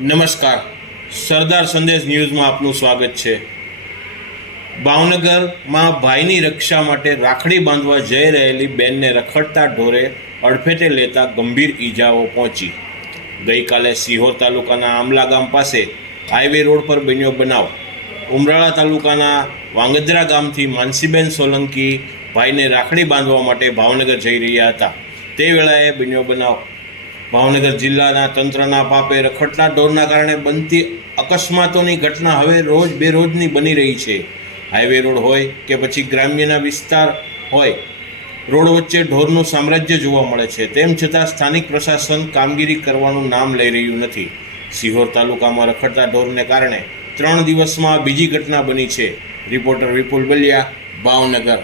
નમસ્કાર. સરદાર સંદેશ ન્યૂઝમાં આપનું સ્વાગત છે. ભાવનગરમાં ભાઈની રક્ષા માટે રાખડી બાંધવા જઈ રહેલી બેનને રખડતા ઢોરે અડફેટે લેતા ગંભીર ઈજાઓ પહોંચી. ગઈકાલે સિહોર તાલુકાના આમલા ગામ પાસે હાઈવે રોડ પર બન્યો બનાવ. ઉમરાળા તાલુકાના વાંગદ્રા ગામથી માનસીબેન સોલંકી ભાઈને રાખડી બાંધવા માટે ભાવનગર જઈ રહ્યા હતા. તે વેળાએ બન્યો બનાવ. ભાવનગર જિલ્લાના તંત્રના પાપે રખડતા ઢોરના કારણે બનતી અકસ્માતોની ઘટના હવે રોજ બેરોજની બની રહી છે. હાઈવે રોડ હોય કે પછી ગ્રામ્યના વિસ્તાર હોય, રોડ વચ્ચે ઢોરનું સામ્રાજ્ય જોવા મળે છે. તેમ છતાં સ્થાનિક પ્રશાસન કામગીરી કરવાનું નામ લઈ રહ્યું નથી. સિહોર તાલુકામાં રખડતા ઢોરને કારણે ત્રણ દિવસમાં બીજી ઘટના બની છે. રિપોર્ટર વિપુલ બલિયા, ભાવનગર.